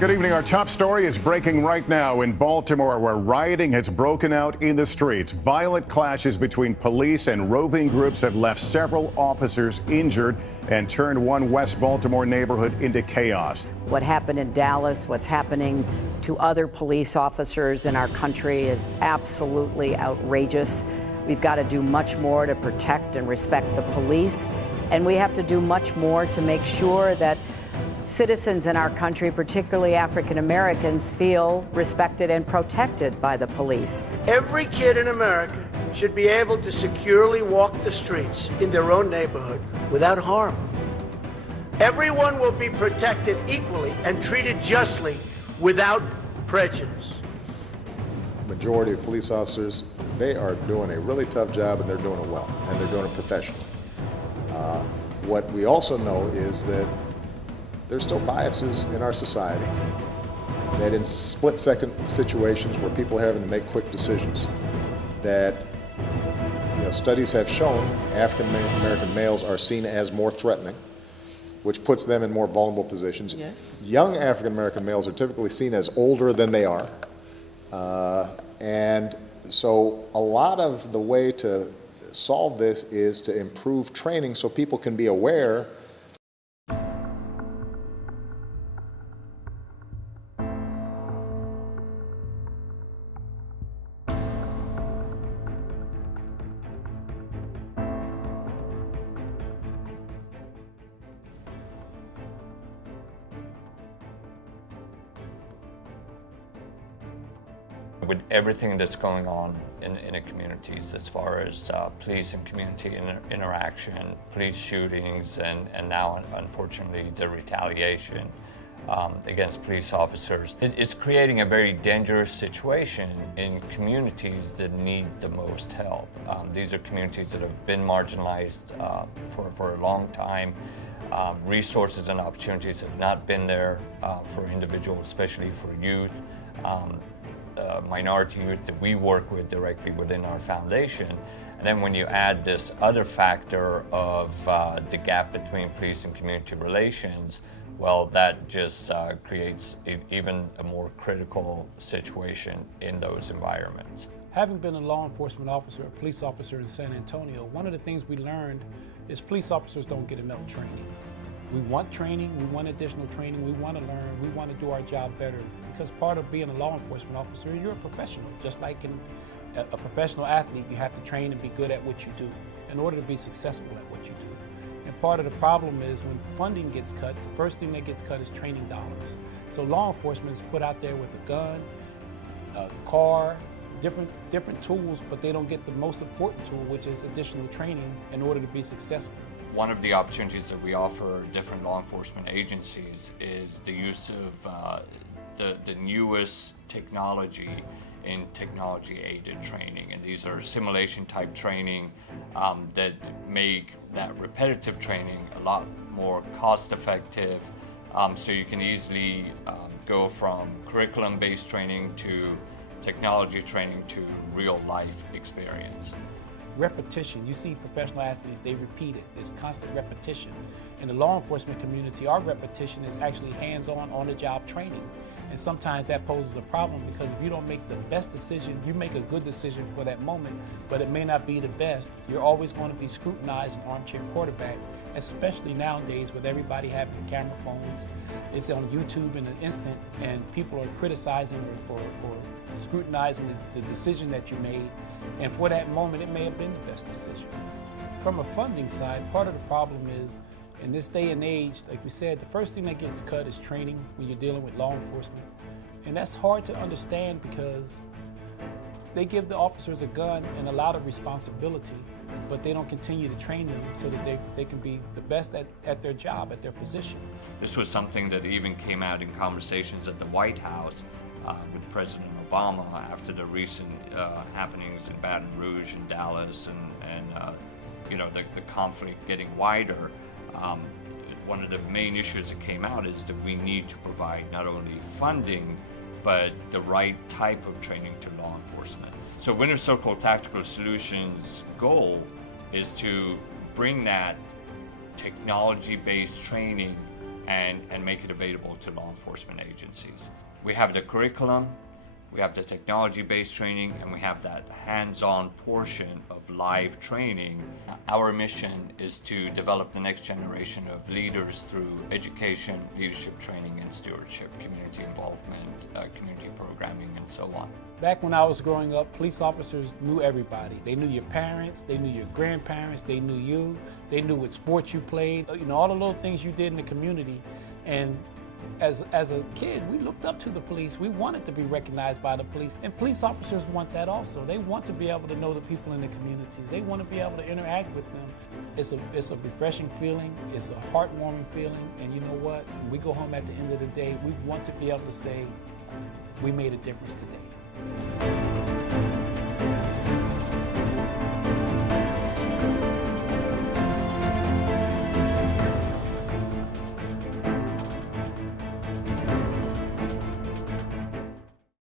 Good evening. Our top story is breaking right now in Baltimore, where rioting has broken out in the streets. Violent clashes between police and roving groups have left several officers injured and turned one West Baltimore neighborhood into chaos. What happened in Dallas, what's happening to other police officers in our country is absolutely outrageous. We've got to do much more to protect and respect the police, and we have to do much more to make sure that citizens in our country, particularly African Americans, feel respected and protected by the police. Every kid in America should be able to securely walk the streets in their own neighborhood without harm. Everyone will be protected equally and treated justly without prejudice. Majority of police officers, they are doing a really tough job, and they're doing it well, and they're doing it professionally. What we also know is that there's still biases in our society, that in split-second situations where people are having to make quick decisions, that studies have shown African American males are seen as more threatening, which puts them in more vulnerable positions. Yes. Young African American males are typically seen as older than they are. And so a lot of the way to solve this is to improve training so people can be aware. With everything that's going on in the communities as far as police and community interaction, police shootings, and now unfortunately the retaliation against police officers, it's creating a very dangerous situation in communities that need the most help. These are communities that have been marginalized for a long time. Resources and opportunities have not been there for individuals, especially for youth. Minority youth that we work with directly within our foundation. And then when you add this other factor of the gap between police and community relations, well, that just creates even a more critical situation in those environments. Having been a law enforcement officer, a police officer in San Antonio, one of the things we learned is police officers don't get enough training. We want training, we want additional training, we want to learn, we want to do our job better. Because part of being a law enforcement officer, you're a professional. Just like a professional athlete, you have to train and be good at what you do in order to be successful at what you do. And part of the problem is when funding gets cut, the first thing that gets cut is training dollars. So law enforcement is put out there with a gun, a car, different tools, but they don't get the most important tool, which is additional training in order to be successful. One of the opportunities that we offer different law enforcement agencies is the use of the newest technology in technology-aided training. And these are simulation-type training that make that repetitive training a lot more cost-effective. So you can easily go from curriculum-based training to technology training to real-life experience. Repetition. You see professional athletes, they repeat it. There's constant repetition. In the law enforcement community, our repetition is actually hands-on, on-the-job training. And sometimes that poses a problem because if you don't make the best decision, you make a good decision for that moment, but it may not be the best. You're always going to be scrutinized an armchair quarterback, especially nowadays with everybody having camera phones. It's on YouTube in an instant, and people are criticizing or scrutinizing the decision that you made. And for that moment, it may have been the best decision. From a funding side, part of the problem is, in this day and age, like we said, the first thing that gets cut is training when you're dealing with law enforcement. And that's hard to understand because they give the officers a gun and a lot of responsibility, but they don't continue to train them so that they can be the best at their job, at their position. This was something that even came out in conversations at the White House with President Obama after the recent happenings in Baton Rouge and Dallas and the conflict getting wider. One of the main issues that came out is that we need to provide not only funding, but the right type of training to law enforcement. So Winter Circle Tactical Solutions' goal is to bring that technology-based training and make it available to law enforcement agencies. We have the curriculum, we have the technology-based training, and we have that hands-on portion of live training. Our mission is to develop the next generation of leaders through education, leadership training, and stewardship, community involvement, community programming, and so on. Back when I was growing up, police officers knew everybody. They knew your parents, they knew your grandparents, they knew you, they knew what sports you played, you know, all the little things you did in the community. And as a kid, we looked up to the police. We wanted to be recognized by the police. And police officers want that also. They want to be able to know the people in the communities. They want to be able to interact with them. It's a refreshing feeling. It's a heartwarming feeling. And you know what? When we go home at the end of the day, we want to be able to say, we made a difference today.